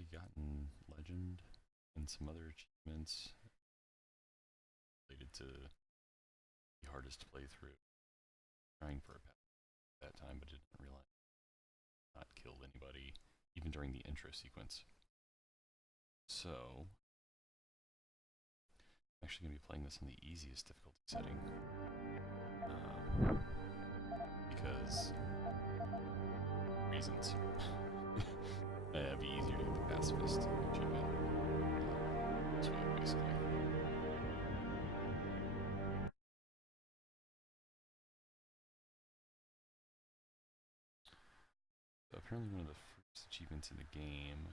already gotten Legend and some other achievements related to the hardest playthrough. Trying for a path at that time, but didn't realize not killed anybody even during the intro sequence. So, I'm actually going to be playing this on the easiest difficulty setting. Because reasons. It'd be easier to get the Pacifist achievement. So basically. So apparently one of the first achievements in the game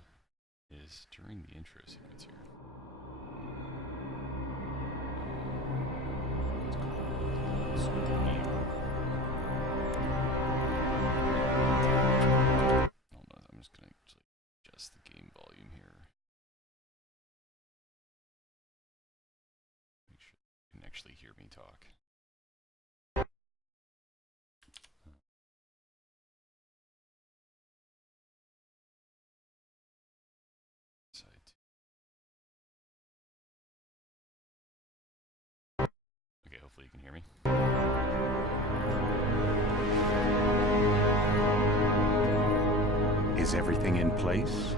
is during the intro sequence here. I'm just gonna actually adjust the game volume here. Make sure you can actually hear me talk. Okay, hopefully you can hear me. Is everything in place?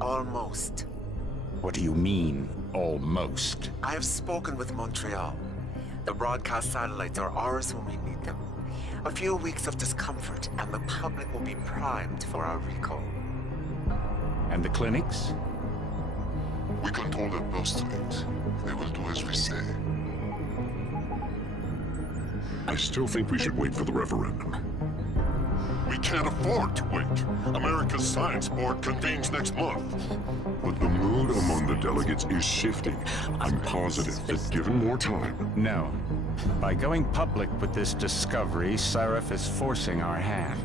Almost. What do you mean, almost? I have spoken with Montreal. The broadcast satellites are ours when we need them. A few weeks of discomfort, and the public will be primed for our recall. And the clinics? We control their birth rate. They will do as we say. I still think we should wait for the referendum. We can't afford to wait. America's Science Board convenes next month. But the mood among the delegates is shifting. I'm positive that given more time... No. By going public with this discovery, Seraph is forcing our hand.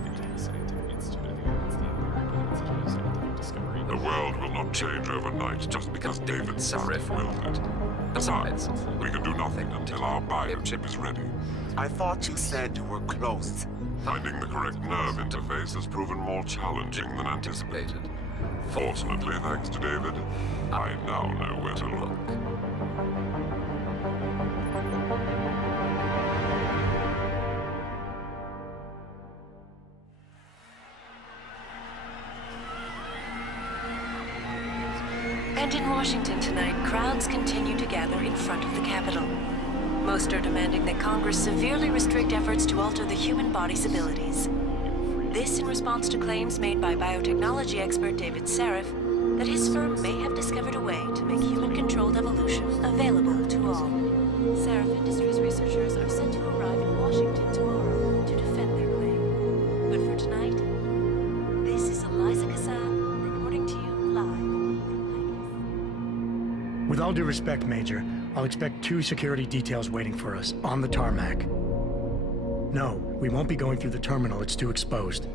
The world will not change overnight just because David Sarif willed it. Besides, we can do nothing until our biochip is ready. I thought you said you were close. Finding the correct nerve interface has proven more challenging than anticipated. Fortunately, thanks to David, I now know where to look. And in Washington tonight, crowds continue to gather in front of the Capitol. Most are demanding that Congress severely restrict efforts to alter the human body's abilities. This in response to claims made by biotechnology expert David Sarif that his firm may have discovered a way to make human-controlled evolution available to all. Sarif Industries researchers are set to arrive in Washington tomorrow to defend their claim. But for tonight, this is Eliza Kassan reporting to you live from Vegas. With all due respect, Major, I'll expect 2 security details waiting for us on the tarmac. No, we won't be going through the terminal. It's too exposed.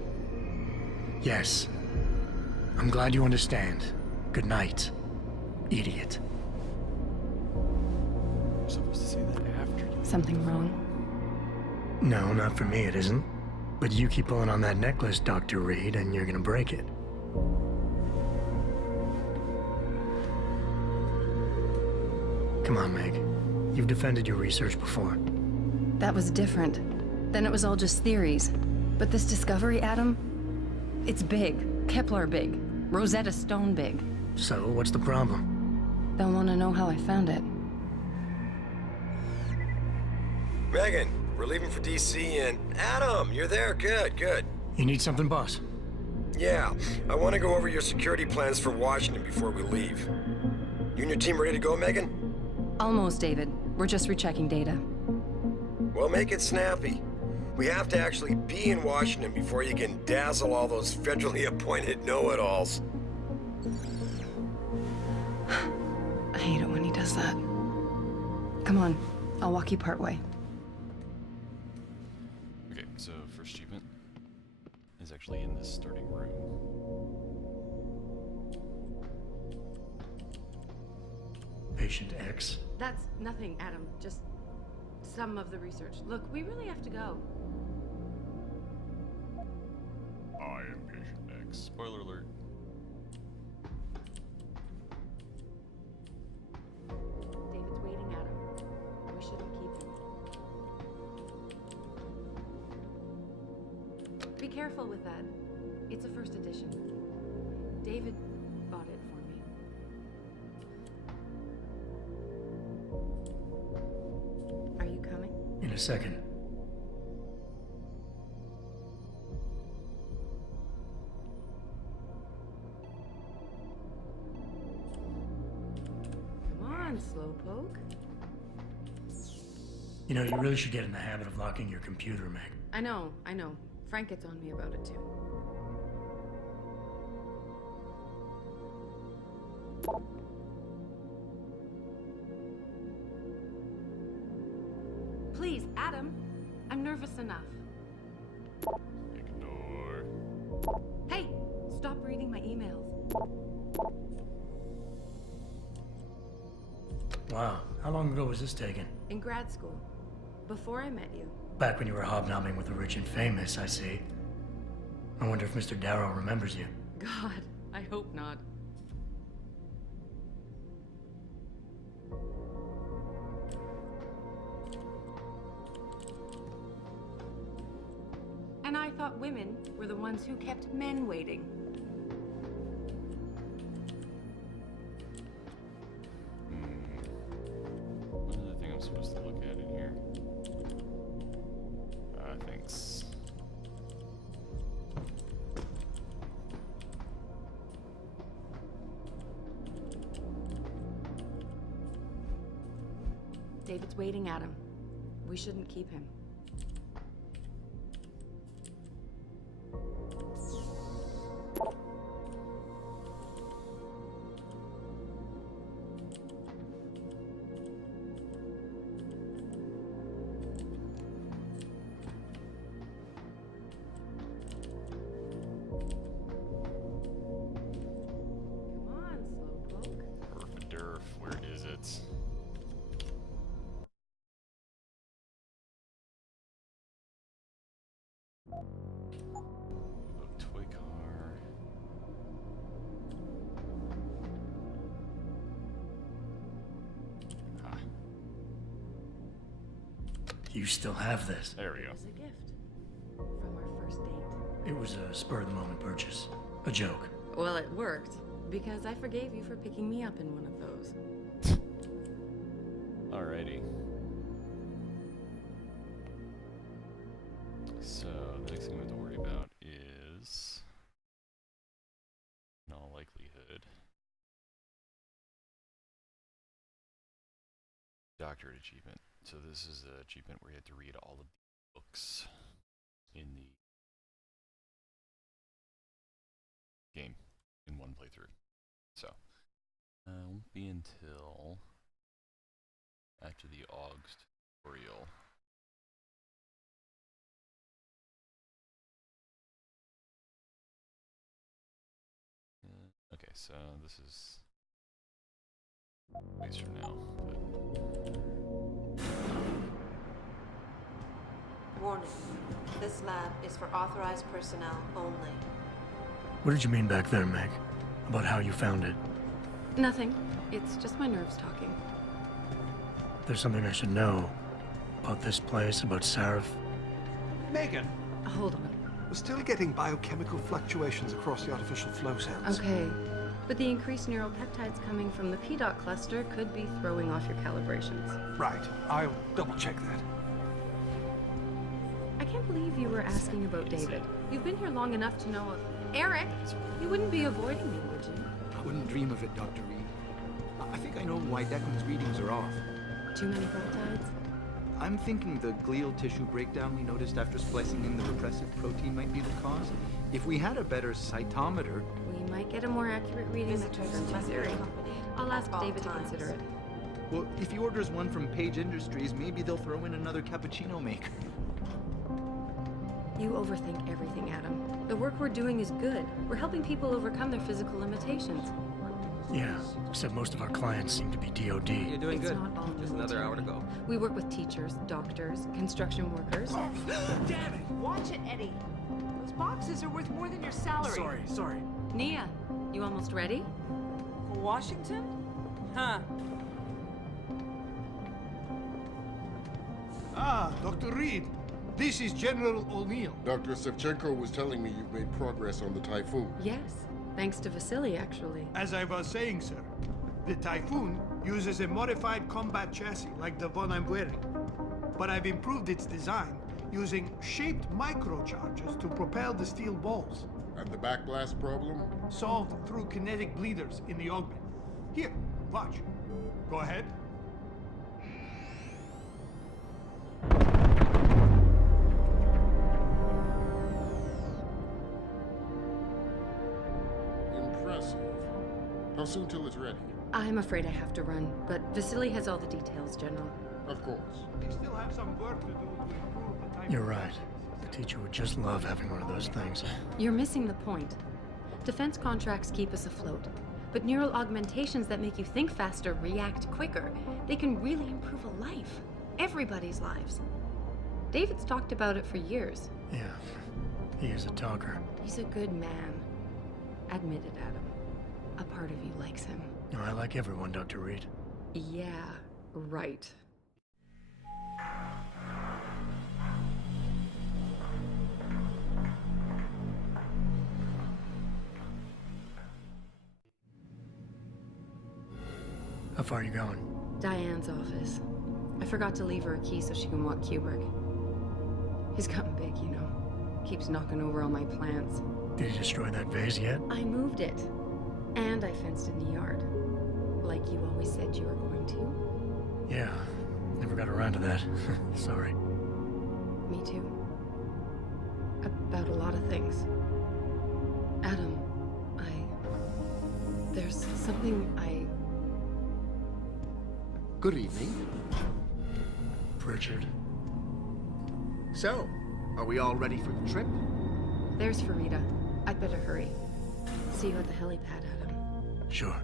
Yes. I'm glad you understand. Good night, idiot. You're supposed to say that after you... Something wrong? No, not for me, it isn't. But you keep pulling on that necklace, Dr. Reed, and you're gonna break it. Come on, Meg. You've defended your research before. That was different. Then it was all just theories. But this discovery, Adam, it's big. Kepler big. Rosetta Stone big. So, what's the problem? They'll want to know how I found it. Megan, we're leaving for DC and... Adam, you're there. Good, good. You need something, boss? Yeah, I want to go over your security plans for Washington before we leave. You and your team ready to go, Megan? Almost, David. We're just rechecking data. Well, make it snappy. We have to actually be in Washington before you can dazzle all those federally appointed know-it-alls. I hate it when he does that. Come on, I'll walk you part way. Okay, so first achievement is actually in this starting room. Patient X. That's nothing, Adam. Just some of the research. Look, we really have to go. I am Patient X. Spoiler alert. careful with that. It's a first edition. David bought it for me. Are you coming? In a second. Come on, Slowpoke. You know, you really should get in the habit of locking your computer, Meg. I know. Frank gets on me about it too. Please, Adam. I'm nervous enough. Ignore. Hey, stop reading my emails. Wow, how long ago was this taken? In grad school. Before I met you. Back when you were hobnobbing with the rich and famous, I see. I wonder if Mr. Darrow remembers you. God, I hope not. And I thought women were the ones who kept men waiting. What other thing I'm supposed to look at in here? Thanks. David's waiting, Adam. We shouldn't keep him. Come on, Slowpoke. Derf, where is it? Toy car. Ah, You still have this. there we go. It was a gift from our first date. It was a spur-of-the-moment purchase. A joke. Well, it worked because I forgave you for picking me up in one of those. Alrighty. So, the next thing we have to worry about is, in all likelihood, doctorate achievement. So this is an achievement where you have to read all of the books in the game in one playthrough. So, won't be until after the Augs tutorial. Okay, so this is ways from now. Warning. This lab is for authorized personnel only. What did you mean back there, Meg? About how you found it? Nothing. It's just my nerves talking. There's something I should know about this place, about Sarif. Megan, Hold on. we're still getting biochemical fluctuations across the artificial flow cells. Okay. But the increased neural peptides coming from the P-dot cluster could be throwing off your calibrations. Right, I'll double check that. I can't believe you were asking about David. You've been here long enough to know of Eric. You wouldn't be avoiding me, would you? I wouldn't dream of it, Dr. Reed. I think I know why Declan's readings are off. Too many peptides? I'm thinking the glial tissue breakdown we noticed after splicing in the repressive protein might be the cause. If we had a better cytometer... We might get a more accurate reading that confirms your theory. I'll ask David to consider it. Well, if he orders one from Page Industries, maybe they'll throw in another cappuccino maker. You overthink everything, Adam. The work we're doing is good. We're helping people overcome their physical limitations. Yeah, except most of our clients seem to be DOD. You're doing It's good. not all Just another hour to military. go. We work with teachers, doctors, construction workers. Damn it! Watch it, Eddie. Those boxes are worth more than your salary. Sorry. Nia, you almost ready? For Washington? Huh. Ah, Dr. Reed. This is General O'Neill. Dr. Sevchenko was telling me you've made progress on the Typhoon. Yes, thanks to Vasily, actually. As I was saying, sir, the Typhoon uses a modified combat chassis like the one I'm wearing. But I've improved its design using shaped microcharges to propel the steel balls. And the backblast problem? Solved through kinetic bleeders in the augment. Here, watch. Go ahead. Impressive. How soon till it's ready? I'm afraid I have to run, but Vasily has all the details, General. Of course. We still have some work to do to improve the type. You're right. The teacher would just love having one of those things. You're missing the point. Defense contracts keep us afloat, but neural augmentations that make you think faster, react quicker, they can really improve a life. Everybody's lives. David's talked about it for years. Yeah, he is a talker. He's a good man. Admit it, Adam. A part of you likes him. I like everyone, Dr. Reed. Yeah, right. How far are you going? Diane's office. I forgot to leave her a key so she can walk Kubrick. He's gotten big, you know. Keeps knocking over all my plants. Did you destroy that vase yet? I moved it. And I fenced in the yard. Like you always said you were going to. Yeah, never got around to that. Sorry. Me too. About a lot of things. Adam, there's something Good evening. Pritchard. So, are we all ready for the trip? There's Farida. I'd better hurry. See you at the helipad, Adam. Sure.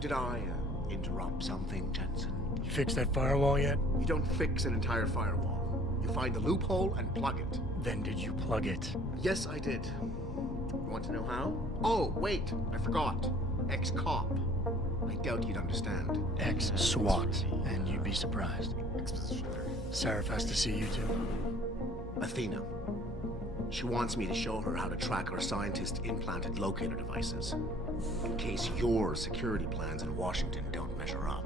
Did I interrupt something, Jensen? You fixed that firewall yet? You don't fix an entire firewall. You find the loophole and plug it. Then did you plug it? Yes, I did. You want to know how? Oh, wait, I forgot. Ex-cop. I doubt you'd understand. Ex-SWAT, and you'd be surprised. Sarif has to see you too. Athena. She wants me to show her how to track our scientist-implanted locator devices. In case your security plans in Washington don't measure up.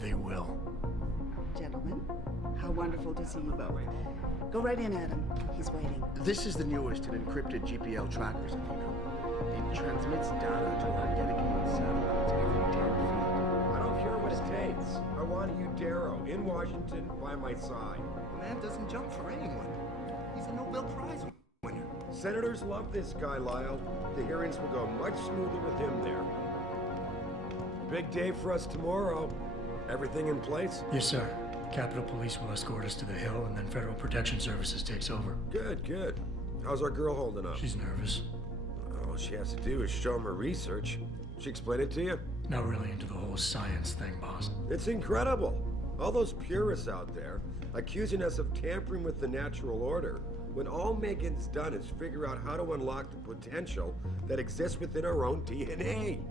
They will. Gentlemen, how wonderful to see you both. Go right in, Adam. He's waiting. This is the newest in encrypted GPL trackers, Athena. It transmits data to our dedicated satellites every 10 feet. I don't care what it takes. I want you, Darrow, in Washington, by my side. The man doesn't jump for anyone. He's a Nobel Prize winner. Senators love this guy, Lyle. The hearings will go much smoother with him there. Big day for us tomorrow. Everything in place? Yes, sir. Capitol Police will escort us to the Hill, and then Federal Protection Services takes over. Good, good. How's our girl holding up? She's nervous. All she has to do is show him her research. She explain it to you? Not really into the whole science thing, boss. It's incredible. All those purists out there accusing us of tampering with the natural order, when all Megan's done is figure out how to unlock the potential that exists within our own DNA.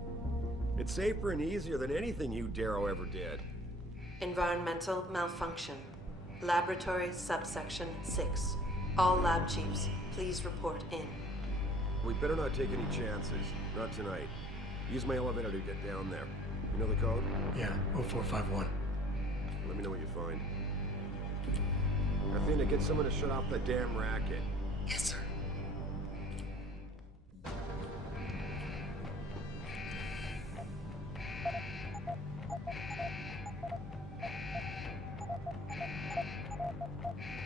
It's safer and easier than anything you, Darrow, ever did. Environmental malfunction. Laboratory subsection 6. All lab chiefs, please report in. We better not take any chances. Not tonight. Use my elevator to get down there. You know the code? Yeah, 0451. Let me know what you find. Athena, get someone to shut off the damn racket. Yes, sir.